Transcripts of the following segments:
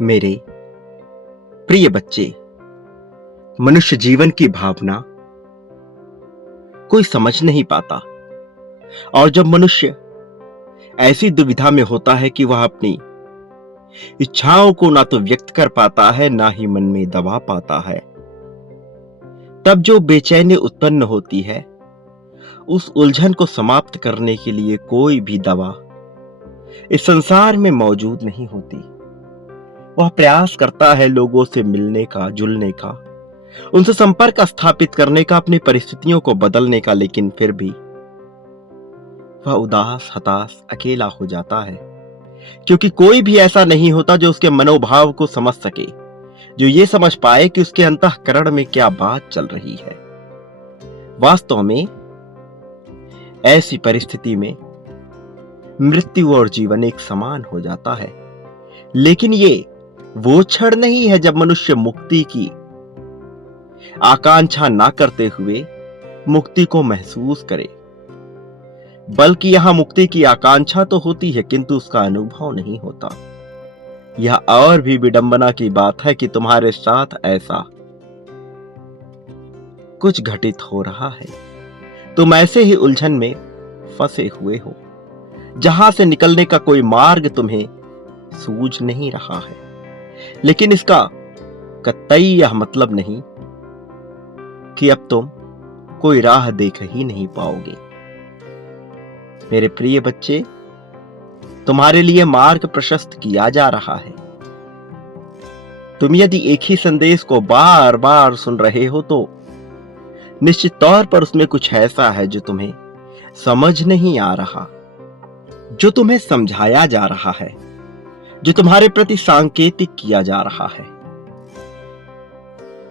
मेरे प्रिय बच्चे, मनुष्य जीवन की भावना कोई समझ नहीं पाता। और जब मनुष्य ऐसी दुविधा में होता है कि वह अपनी इच्छाओं को ना तो व्यक्त कर पाता है, ना ही मन में दबा पाता है, तब जो बेचैनी उत्पन्न होती है, उस उलझन को समाप्त करने के लिए कोई भी दवा इस संसार में मौजूद नहीं होती। वह प्रयास करता है लोगों से मिलने का, जुलने का, उनसे संपर्क स्थापित करने का, अपनी परिस्थितियों को बदलने का, लेकिन फिर भी वह उदास, हताश, अकेला हो जाता है, क्योंकि कोई भी ऐसा नहीं होता जो उसके मनोभाव को समझ सके, जो ये समझ पाए कि उसके अंतःकरण में क्या बात चल रही है। वास्तव में ऐसी परिस्थिति में मृत्यु और जीवन एक समान हो जाता है। लेकिन ये वो क्षण नहीं है जब मनुष्य मुक्ति की आकांक्षा ना करते हुए मुक्ति को महसूस करे, बल्कि यहां मुक्ति की आकांक्षा तो होती है किंतु उसका अनुभव नहीं होता। यह और भी विडंबना की बात है कि तुम्हारे साथ ऐसा कुछ घटित हो रहा है। तुम ऐसे ही उलझन में फंसे हुए हो जहां से निकलने का कोई मार्ग तुम्हें सूझ नहीं रहा है। लेकिन इसका कतई यह मतलब नहीं कि अब तुम कोई राह देख ही नहीं पाओगे। मेरे प्रिय बच्चे, तुम्हारे लिए मार्ग प्रशस्त किया जा रहा है। तुम यदि एक ही संदेश को बार बार सुन रहे हो तो निश्चित तौर पर उसमें कुछ ऐसा है जो तुम्हें समझ नहीं आ रहा, जो तुम्हें समझाया जा रहा है, जो तुम्हारे प्रति सांकेतिक किया जा रहा है,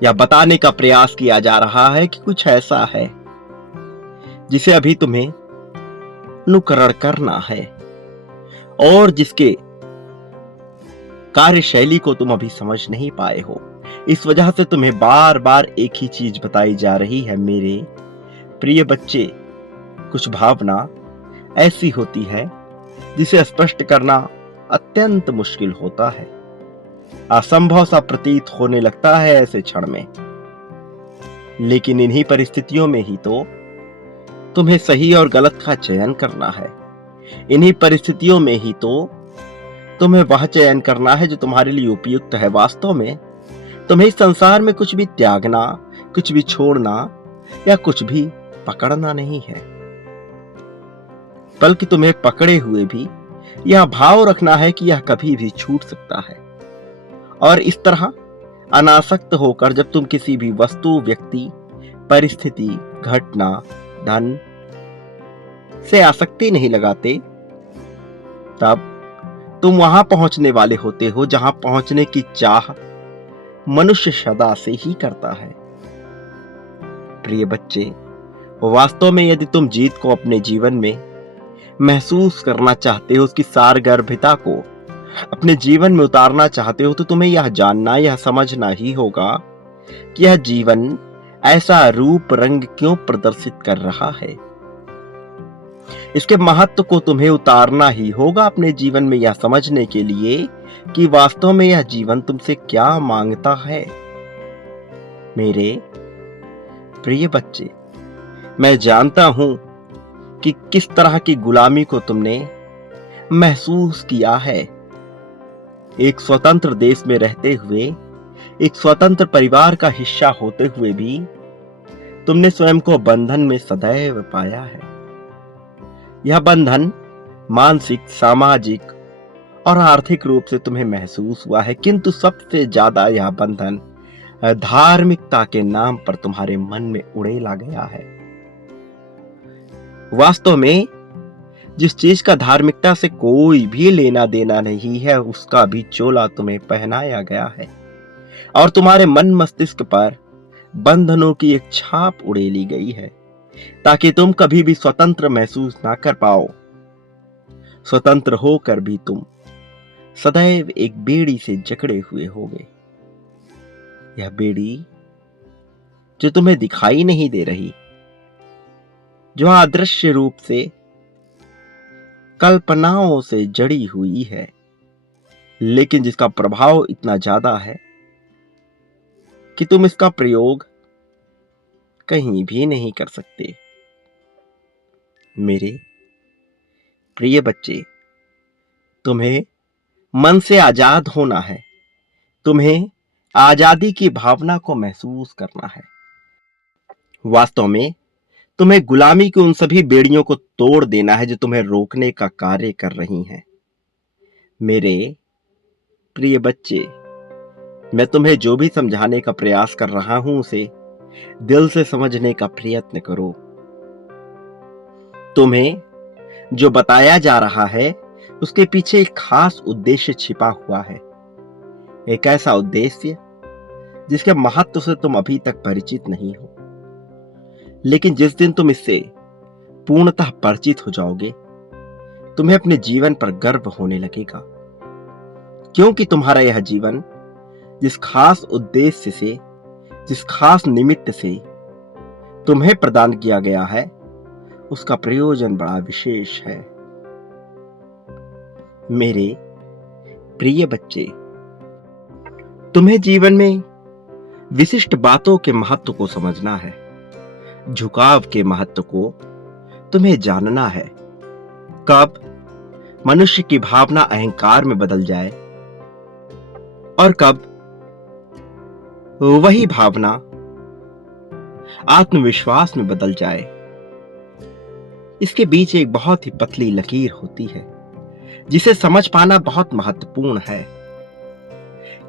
या बताने का प्रयास किया जा रहा है कि कुछ ऐसा है जिसे अभी तुम्हें अनुकरण करना है और जिसके कार्यशैली को तुम अभी समझ नहीं पाए हो। इस वजह से तुम्हें बार बार एक ही चीज बताई जा रही है। मेरे प्रिय बच्चे, कुछ भावना ऐसी होती है जिसे स्पष्ट करना अत्यंत मुश्किल होता है, असंभव सा प्रतीत होने लगता है ऐसे क्षण में। लेकिन इन्हीं परिस्थितियों में ही तो तुम्हें सही और गलत का चयन करना है। इन्हीं परिस्थितियों में ही तो तुम्हें वह चयन करना है जो तुम्हारे लिए उपयुक्त है। वास्तव में तुम्हें इस संसार में कुछ भी त्यागना, कुछ भी छोड़ना या कुछ भी पकड़ना नहीं है, बल्कि तुम्हें पकड़े हुए भी यह भाव रखना है कि यह कभी भी छूट सकता है। और इस तरह अनासक्त होकर जब तुम किसी भी वस्तु, व्यक्ति, परिस्थिति, घटना, धन से आसक्ति नहीं लगाते, तब तुम वहां पहुंचने वाले होते हो जहां पहुंचने की चाह मनुष्य सदा से ही करता है। प्रिय बच्चे, वास्तव में यदि तुम जीत को अपने जीवन में महसूस करना चाहते हो, उसकी सारगर्भिता को अपने जीवन में उतारना चाहते हो, तो तुम्हें यह जानना, यह समझना ही होगा कि यह जीवन ऐसा रूप रंग क्यों प्रदर्शित कर रहा है। इसके महत्व को तुम्हें उतारना ही होगा अपने जीवन में, यह समझने के लिए कि वास्तव में यह जीवन तुमसे क्या मांगता है। मेरे प्रिय बच्चे, मैं जानता हूं कि किस तरह की गुलामी को तुमने महसूस किया है। एक स्वतंत्र देश में रहते हुए, एक स्वतंत्र परिवार का हिस्सा होते हुए भी तुमने स्वयं को बंधन में सदैव पाया है। यह बंधन मानसिक, सामाजिक और आर्थिक रूप से तुम्हें महसूस हुआ है, किंतु सबसे ज्यादा यह बंधन धार्मिकता के नाम पर तुम्हारे मन में उड़ेला गया है। वास्तव में जिस चीज का धार्मिकता से कोई भी लेना देना नहीं है, उसका भी चोला तुम्हें पहनाया गया है और तुम्हारे मन मस्तिष्क पर बंधनों की एक छाप उड़ेली गई है, ताकि तुम कभी भी स्वतंत्र महसूस ना कर पाओ। स्वतंत्र होकर भी तुम सदैव एक बेड़ी से जकड़े हुए होगे। यह बेड़ी जो तुम्हें दिखाई नहीं दे रही, जो अदृश्य रूप से कल्पनाओं से जड़ी हुई है, लेकिन जिसका प्रभाव इतना ज्यादा है कि तुम इसका प्रयोग कहीं भी नहीं कर सकते। मेरे प्रिय बच्चे, तुम्हें मन से आजाद होना है। तुम्हें आजादी की भावना को महसूस करना है। वास्तव में तुम्हें गुलामी की उन सभी बेड़ियों को तोड़ देना है जो तुम्हें रोकने का कार्य कर रही हैं। मेरे प्रिय बच्चे, मैं तुम्हें जो भी समझाने का प्रयास कर रहा हूं उसे दिल से समझने का प्रयत्न करो। तुम्हें जो बताया जा रहा है उसके पीछे एक खास उद्देश्य छिपा हुआ है। एक ऐसा उद्देश्य जिसके महत्व से तुम अभी तक परिचित नहीं हो, लेकिन जिस दिन तुम इससे पूर्णतः परिचित हो जाओगे तुम्हें अपने जीवन पर गर्व होने लगेगा, क्योंकि तुम्हारा यह जीवन जिस खास उद्देश्य से, जिस खास निमित्त से तुम्हें प्रदान किया गया है उसका प्रयोजन बड़ा विशेष है। मेरे प्रिय बच्चे, तुम्हें जीवन में विशिष्ट बातों के महत्व को समझना है। झुकाव के महत्व को तुम्हें जानना है। कब मनुष्य की भावना अहंकार में बदल जाए और कब वही भावना आत्मविश्वास में बदल जाए, इसके बीच एक बहुत ही पतली लकीर होती है जिसे समझ पाना बहुत महत्वपूर्ण है,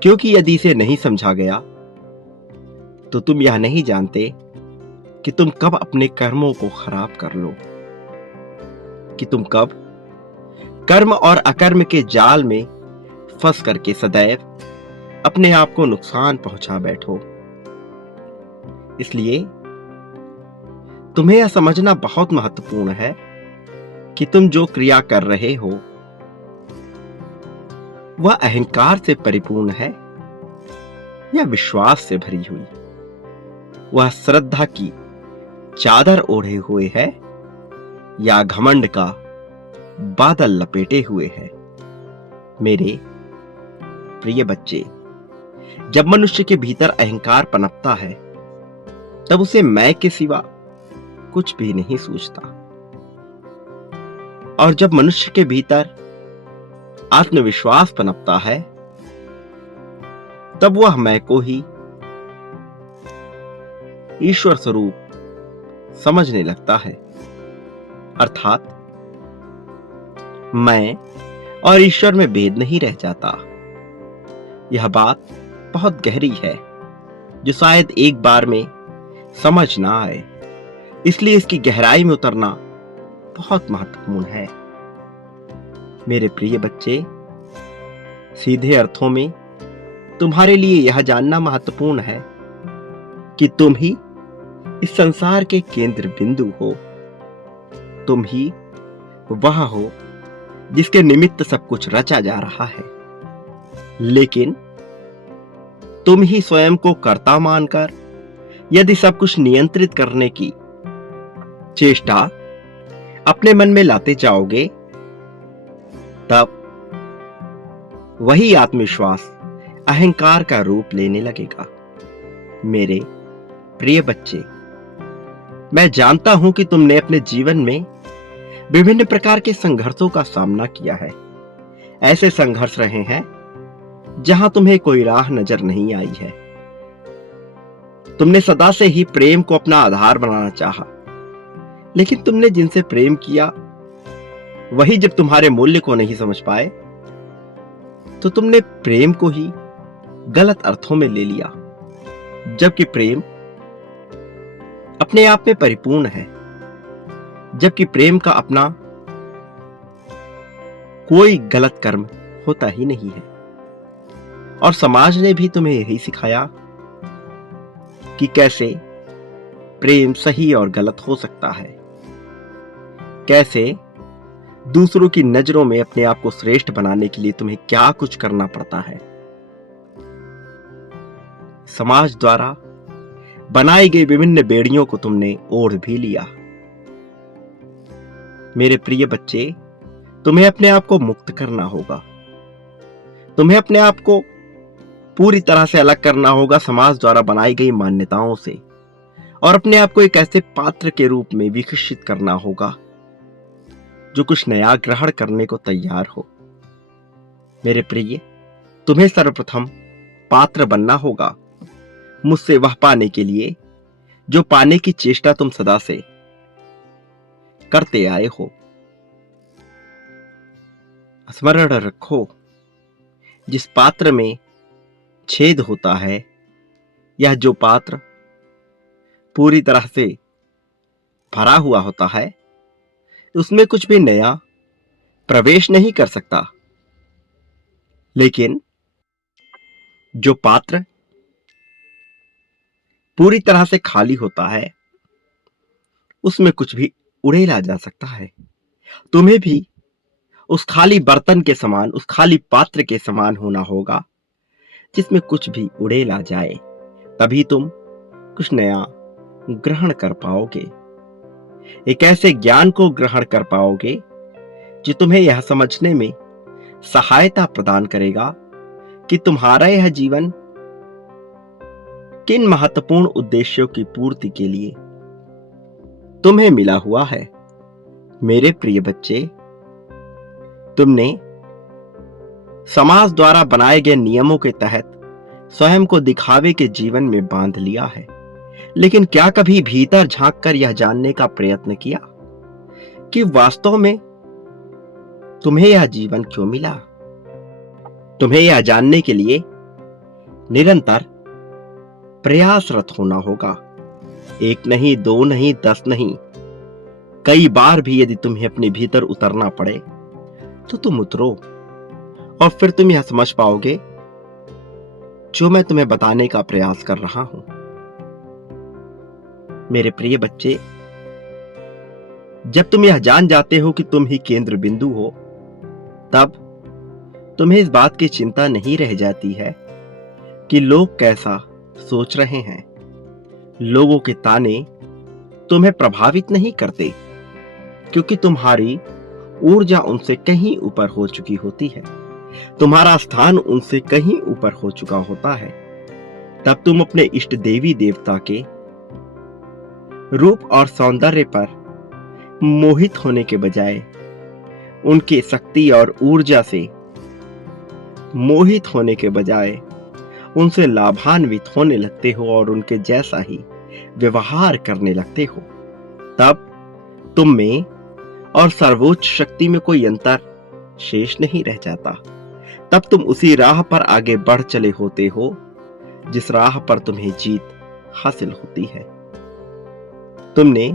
क्योंकि यदि इसे नहीं समझा गया तो तुम यह नहीं जानते कि तुम कब अपने कर्मों को खराब कर लो, कि तुम कब कर्म और अकर्म के जाल में फंस करके सदैव अपने आप को नुकसान पहुंचा बैठो। इसलिए तुम्हें यह समझना बहुत महत्वपूर्ण है कि तुम जो क्रिया कर रहे हो वह अहंकार से परिपूर्ण है या विश्वास से भरी हुई, वह श्रद्धा की चादर ओढ़े हुए है या घमंड का बादल लपेटे हुए है। मेरे प्रिय बच्चे, जब मनुष्य के भीतर अहंकार पनपता है तब उसे मैं के सिवा कुछ भी नहीं सूझता, और जब मनुष्य के भीतर आत्मविश्वास पनपता है तब वह मैं को ही ईश्वर स्वरूप समझने लगता है। अर्थात मैं और ईश्वर में भेद नहीं रह जाता। यह बात बहुत गहरी है जो शायद एक बार में समझ ना आए, इसलिए इसकी गहराई में उतरना बहुत महत्वपूर्ण है। मेरे प्रिय बच्चे, सीधे अर्थों में तुम्हारे लिए यह जानना महत्वपूर्ण है कि तुम ही इस संसार के केंद्र बिंदु हो। तुम ही वह हो जिसके निमित्त सब कुछ रचा जा रहा है, लेकिन तुम ही स्वयं को कर्ता मानकर यदि सब कुछ नियंत्रित करने की चेष्टा अपने मन में लाते जाओगे तब वही आत्मविश्वास अहंकार का रूप लेने लगेगा। मेरे प्रिय बच्चे, मैं जानता हूं कि तुमने अपने जीवन में विभिन्न प्रकार के संघर्षों का सामना किया है। ऐसे संघर्ष रहे हैं जहां तुम्हें कोई राह नजर नहीं आई है। तुमने सदा से ही प्रेम को अपना आधार बनाना चाहा, लेकिन तुमने जिनसे प्रेम किया वही जब तुम्हारे मूल्य को नहीं समझ पाए तो तुमने प्रेम को ही गलत अर्थों में ले लिया, जबकि प्रेम अपने आप में परिपूर्ण है, जबकि प्रेम का अपना कोई गलत कर्म होता ही नहीं है। और समाज ने भी तुम्हें यही सिखाया कि कैसे प्रेम सही और गलत हो सकता है, कैसे दूसरों की नजरों में अपने आप को श्रेष्ठ बनाने के लिए तुम्हें क्या कुछ करना पड़ता है। समाज द्वारा बनाई गई विभिन्न बेड़ियों को तुमने ओढ़ भी लिया। मेरे प्रिय बच्चे, तुम्हें अपने आप को मुक्त करना होगा। तुम्हें अपने आप को पूरी तरह से अलग करना होगा समाज द्वारा बनाई गई मान्यताओं से और अपने आप को एक ऐसे पात्र के रूप में विकसित करना होगा जो कुछ नया ग्रहण करने को तैयार हो। मेरे प्रिय, तुम्हें सर्वप्रथम पात्र बनना होगा मुझसे वह पाने के लिए जो पाने की चेष्टा तुम सदा से करते आए हो। स्मरण रखो, जिस पात्र में छेद होता है, यह जो पात्र पूरी तरह से भरा हुआ होता है, उसमें कुछ भी नया प्रवेश नहीं कर सकता। लेकिन जो पात्र पूरी तरह से खाली होता है, उसमें कुछ भी उड़ेला जा सकता है। तुम्हें भी उस खाली बर्तन के समान, उस खाली पात्र के समान होना होगा जिसमें कुछ भी उड़ेला जाए, तभी तुम कुछ नया ग्रहण कर पाओगे। एक ऐसे ज्ञान को ग्रहण कर पाओगे जो तुम्हें यह समझने में सहायता प्रदान करेगा कि तुम्हारा यह जीवन किन महत्वपूर्ण उद्देश्यों की पूर्ति के लिए तुम्हें मिला हुआ है। मेरे प्रिय बच्चे, तुमने समाज द्वारा बनाए गए नियमों के तहत स्वयं को दिखावे के जीवन में बांध लिया है, लेकिन क्या कभी भीतर झांककर यह जानने का प्रयत्न किया कि वास्तव में तुम्हें यह जीवन क्यों मिला? तुम्हें यह जानने के लिए निरंतर प्रयासरत होना होगा। एक नहीं, दो नहीं, 10 नहीं, कई बार भी यदि तुम्हें अपने भीतर उतरना पड़े तो तुम उतरो और फिर तुम यह समझ पाओगे जो मैं तुम्हें बताने का प्रयास कर रहा हूं। मेरे प्रिय बच्चे, जब तुम यह जान जाते हो कि तुम ही केंद्र बिंदु हो, तब तुम्हें इस बात की चिंता नहीं रह जाती है कि लोग कैसा सोच रहे हैं। लोगों के ताने तुम्हें प्रभावित नहीं करते, क्योंकि तुम्हारी ऊर्जा उनसे कहीं ऊपर हो चुकी होती है, तुम्हारा स्थान उनसे कहीं ऊपर हो चुका होता है। तब तुम अपने इष्ट देवी देवता के रूप और सौंदर्य पर मोहित होने के बजाय उनकी शक्ति और ऊर्जा से मोहित होने के बजाय उनसे लाभान्वित होने लगते हो और उनके जैसा ही व्यवहार करने लगते हो। तब तुम में और सर्वोच्च शक्ति में कोई अंतर शेष नहीं रह जाता। तब तुम उसी राह पर आगे बढ़ चले होते हो जिस राह पर तुम्हें जीत हासिल होती है। तुमने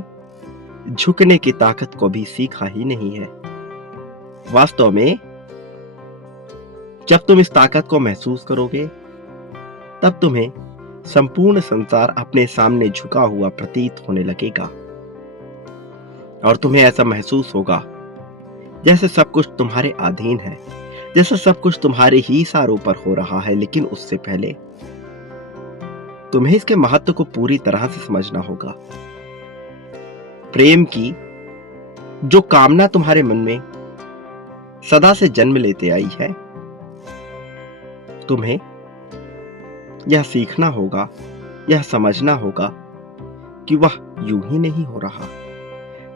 झुकने की ताकत को भी सीखा ही नहीं है। वास्तव में जब तुम इस ताकत को महसूस करोगे, तब तुम्हें संपूर्ण संसार अपने सामने झुका हुआ प्रतीत होने लगेगा और तुम्हें ऐसा महसूस होगा जैसे सब कुछ तुम्हारे अधीन है, जैसे सब कुछ तुम्हारे ही इशारों पर हो रहा है। लेकिन उससे पहले तुम्हें इसके महत्व को पूरी तरह से समझना होगा। प्रेम की जो कामना तुम्हारे मन में सदा से जन्म लेते आई है, तुम्हें यह सीखना होगा, यह समझना होगा कि वह यूं ही नहीं हो रहा।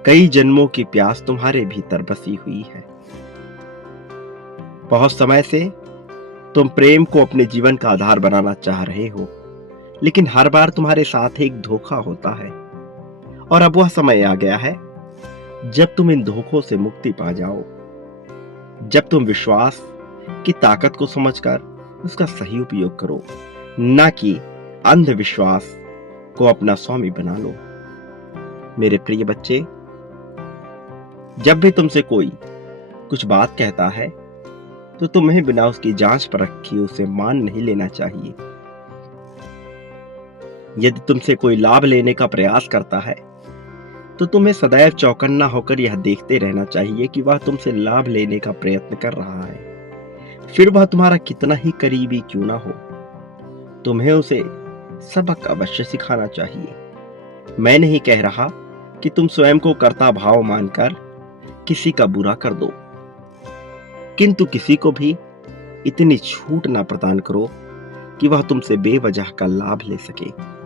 कई जन्मों की प्यास तुम्हारे भीतर बसी हुई है। बहुत समय से तुम प्रेम को अपने जीवन का आधार बनाना चाह रहे हो, लेकिन हर बार तुम्हारे साथ एक धोखा होता है। और अब वह समय आ गया है जब तुम इन धोखों से मुक्ति पा जाओ, जब तुम विश्वास की ताकत को समझकर उसका सही उपयोग करो, न कि अंधविश्वास को अपना स्वामी बना लो। मेरे प्रिय बच्चे, जब भी तुमसे कोई कुछ बात कहता है तो तुम्हें बिना उसकी जांच परख किए उसे मान नहीं लेना चाहिए। यदि तुमसे कोई लाभ लेने का प्रयास करता है तो तुम्हें सदैव चौकन्ना होकर यह देखते रहना चाहिए कि वह तुमसे लाभ लेने का प्रयत्न कर रहा है, फिर वह तुम्हारा कितना ही करीबी क्यों ना हो। तुम्हें उसे सबक अवश्य सिखाना चाहिए। मैं नहीं कह रहा कि तुम स्वयं को कर्ता भाव मानकर किसी का बुरा कर दो, किंतु किसी को भी इतनी छूट ना प्रदान करो कि वह तुमसे बेवजह का लाभ ले सके।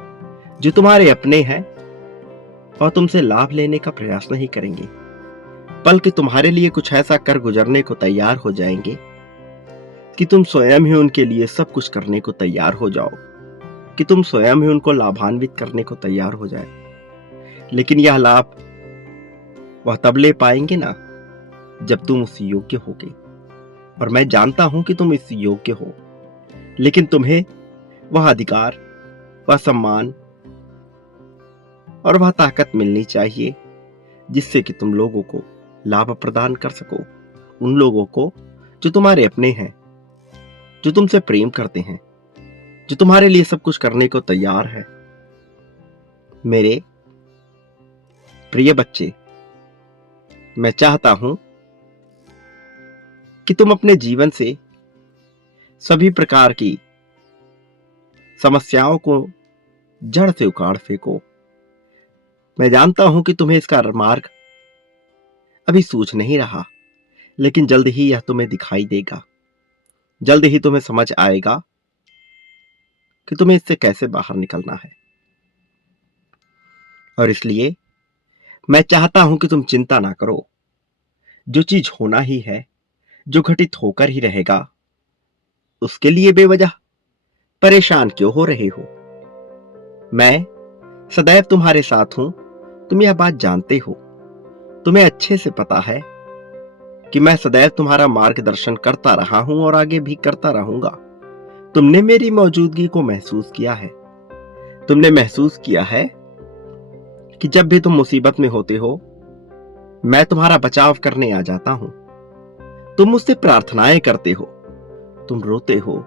जो तुम्हारे अपने हैं और तुमसे लाभ लेने का प्रयास नहीं करेंगे, बल्कि तुम्हारे लिए कुछ ऐसा कर गुजरने को तैयार हो जाएंगे कि तुम स्वयं ही उनके लिए सब कुछ करने को तैयार हो जाओ, कि तुम स्वयं ही उनको लाभान्वित करने को तैयार हो जाए। लेकिन यह लाभ वह तब ले पाएंगे ना जब तुम उस योग्य होगे। और मैं जानता हूं कि तुम इस योग्य हो, लेकिन तुम्हें वह अधिकार, वह सम्मान और वह ताकत मिलनी चाहिए जिससे कि तुम लोगों को लाभ प्रदान कर सको। उन लोगों को जो तुम्हारे अपने हैं, जो तुमसे प्रेम करते हैं, जो तुम्हारे लिए सब कुछ करने को तैयार है। मेरे प्रिय बच्चे, मैं चाहता हूं कि तुम अपने जीवन से सभी प्रकार की समस्याओं को जड़ से उखाड़ फेंको। मैं जानता हूं कि तुम्हें इसका मार्ग अभी सूझ नहीं रहा, लेकिन जल्द ही यह तुम्हें दिखाई देगा। जल्द ही तुम्हें समझ आएगा कि तुम्हें इससे कैसे बाहर निकलना है। और इसलिए मैं चाहता हूं कि तुम चिंता ना करो। जो चीज होना ही है, जो घटित होकर ही रहेगा, उसके लिए बेवजह परेशान क्यों हो रहे हो। मैं सदैव तुम्हारे साथ हूं। तुम यह बात जानते हो। तुम्हें अच्छे से पता है कि मैं सदैव तुम्हारा मार्गदर्शन करता रहा हूं और आगे भी करता रहूंगा। तुमने मेरी मौजूदगी को महसूस किया है। तुमने महसूस किया है कि जब भी तुम मुसीबत में होते हो, मैं तुम्हारा बचाव करने आ जाता हूं। तुम मुझसे प्रार्थनाएं करते हो, तुम रोते हो,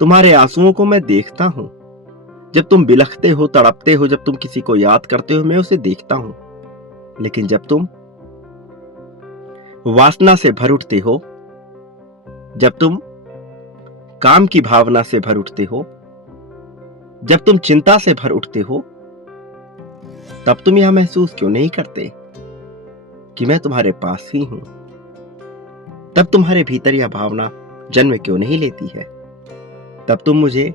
तुम्हारे आंसुओं को मैं देखता हूं। जब तुम बिलखते हो, तड़पते हो, जब तुम किसी को याद करते हो, मैं उसे देखता हूं। लेकिन जब तुम वासना से भर उठते हो, जब तुम काम की भावना से भर उठते हो, जब तुम चिंता से भर उठते हो, तब तुम यह महसूस क्यों नहीं करते कि मैं तुम्हारे पास ही हूं। तब तुम्हारे भीतर यह भावना जन्म क्यों नहीं लेती है। तब तुम मुझे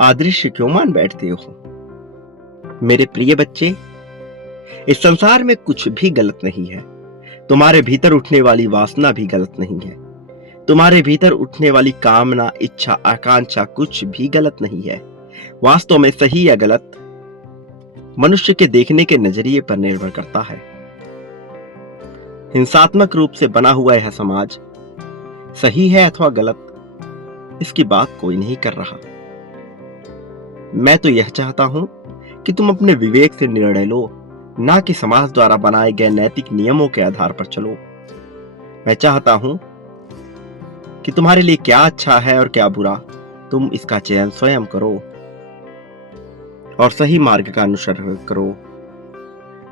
अदृश्य क्यों मान बैठते हो। मेरे प्रिय बच्चे, इस संसार में कुछ भी गलत नहीं है। तुम्हारे भीतर उठने वाली वासना भी गलत नहीं है। तुम्हारे भीतर उठने वाली कामना, इच्छा, आकांक्षा कुछ भी गलत नहीं है। वास्तव में सही या गलत मनुष्य के देखने के नजरिए पर निर्भर करता है। हिंसात्मक रूप से बना हुआ यह समाज सही है अथवा गलत, इसकी बात कोई नहीं कर रहा। मैं तो यह चाहता हूं कि तुम अपने विवेक से निर्णय लो, ना कि समाज द्वारा बनाए गए नैतिक नियमों के आधार पर चलो। मैं चाहता हूं कि तुम्हारे लिए क्या अच्छा है और क्या बुरा, तुम इसका चयन स्वयं करो और सही मार्ग का अनुसरण करो।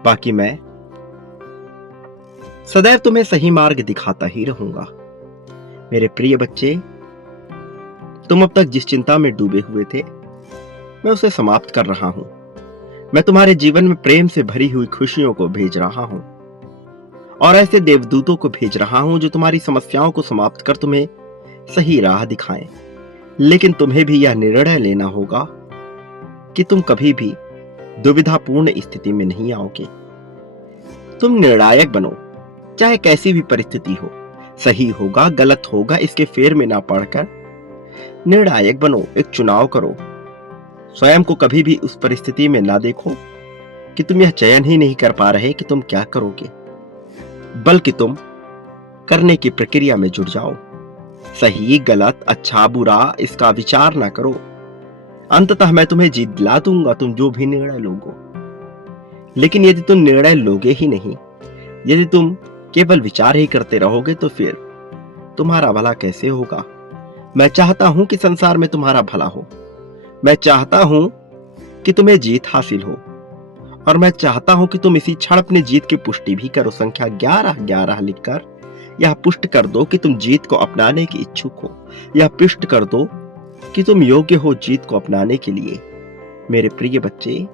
बाकी मैं सदैव तुम्हें सही मार्ग दिखाता ही रहूंगा। मेरे प्रिय बच्चे, तुम अब तक जिस चिंता में डूबे हुए थे, मैं उसे समाप्त कर रहा हूं। मैं तुम्हारे जीवन में प्रेम से भरी हुई खुशियों को भेज रहा हूं और ऐसे देवदूतों को भेज रहा हूं जो तुम्हारी समस्याओं को समाप्त कर तुम्हें सही राह दिखाएं। लेकिन तुम्हें भी यह निर्णय लेना होगा कि तुम कभी भी दुविधापूर्ण स्थिति में नहीं आओगे। तुम निर्णायक बनो, चाहे कैसी भी परिस्थिति हो। सही होगा, गलत होगा, इसके फेर में ना पड़कर निर्णायक बनो। एक चुनाव करो। स्वयं को कभी भी उस परिस्थिति में ना देखो कि तुम यह चयन ही नहीं कर पा रहे कि तुम क्या करोगे, बल्कि तुम करने की प्रक्रिया में जुट जाओ। सही, गलत, अच्छा, बुरा, इसका विचार ना करो। अंततः मैं तुम्हें जीत दिला दूंगा, तुम जो भी निर्णय लोगे। लेकिन यदि तुम निर्णय लोगे ही नहीं, यदि तुम केवल विचार ही करते रहोगे, तो फिर तुम्हारा भला कैसे होगा। मैं चाहता हूं कि संसार में तुम्हारा भला हो। मैं चाहता हूं कि तुम्हें जीत हासिल हो और मैं चाहता हूं कि तुम इसी क्षण अपनी जीत की पुष्टि भी करो। संख्या 1111 लिखकर यह पुष्ट कर दो कि तुम जीत को अपनाने के इच्छुक हो। यह पुष्ट कर दो कि तुम योग्य हो जीत को अपनाने के लिए। मेरे प्रिय बच्चे,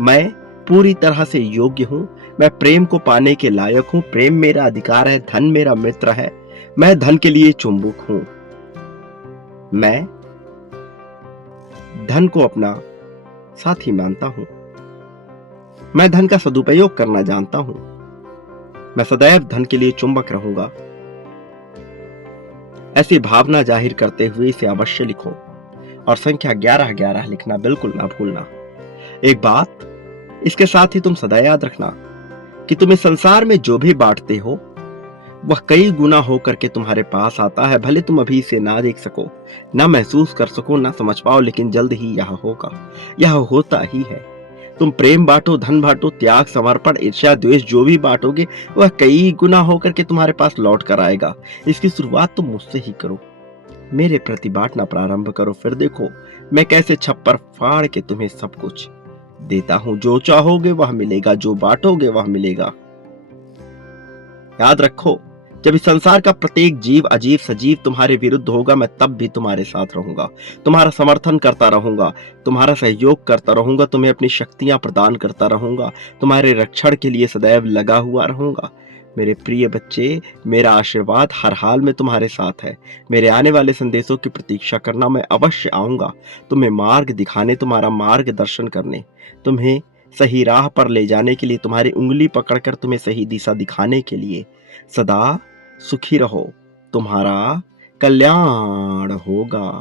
मैं पूरी तरह से योग्य हूं। मैं प्रेम को पाने के लायक हूं। प्रेम मेरा अधिकार है, धन मेरा मित्र है। मैं धन के लिए चुंबक हूं। मैं धन को अपना साथी मानता हूं। मैं धन का सदुपयोग करना जानता हूं। मैं सदैव धन के लिए चुंबक रहूंगा। ऐसी भावना जाहिर करते हुए इसे अवश्य लिखो और संख्या 1111 लिखना बिल्कुल ना भूलना। एक बात इसके साथ ही तुम सदा याद रखना कि तुम इस संसार में जो भी बांटते हो वह कई गुना होकर के तुम्हारे पास आता है। भले तुम अभी इसे ना देख सको, ना महसूस कर सको, ना समझ पाओ, लेकिन जल्द ही यह होगा, यह होता ही है। तुम प्रेम बांटो, धन बांटो, त्याग, समर्पण, ईर्ष्या, द्वेष जो भी बांटोगे वह कई गुना होकर के तुम्हारे पास लौट कर आएगा। इसकी शुरुआत तुम मुझसे ही करो। मेरे प्रति बांटना प्रारंभ करो, फिर देखो मैं कैसे छप्पर फाड़ के तुम्हें सब कुछ देता हूं। जो चाहोगे वह मिलेगा, जो बांटोगे वह मिलेगा। याद रखो, जब इस संसार का प्रत्येक जीव, अजीब सजीव तुम्हारे विरुद्ध होगा, मैं तब भी तुम्हारे साथ रहूंगा, तुम्हारा समर्थन करता रहूंगा, तुम्हारा सहयोग करता रहूंगा, तुम्हें अपनी शक्तियां प्रदान करता रहूंगा, तुम्हारे रक्षण के लिए सदैव लगा हुआ रहूंगा। मेरे प्रिय बच्चे, मेरा आशीर्वाद हर हाल में तुम्हारे साथ है। मेरे आने वाले संदेशों की प्रतीक्षा करना, मैं अवश्य आऊंगा तुम्हें मार्ग दिखाने, तुम्हारा मार्गदर्शन करने, तुम्हें सही राह पर ले जाने के लिए, तुम्हारी उंगली पकड़कर तुम्हें सही दिशा दिखाने के लिए। सदा सुखी रहो, तुम्हारा कल्याण होगा।